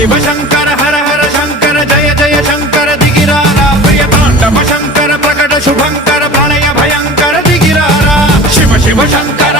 शिव शंकर हर हर शंकर जय जय शंकर दिगिरारा प्रियतांडव शंकर प्रकट शुभंकर प्रणय भयंकर दिगिरारा शिव शिव शंकर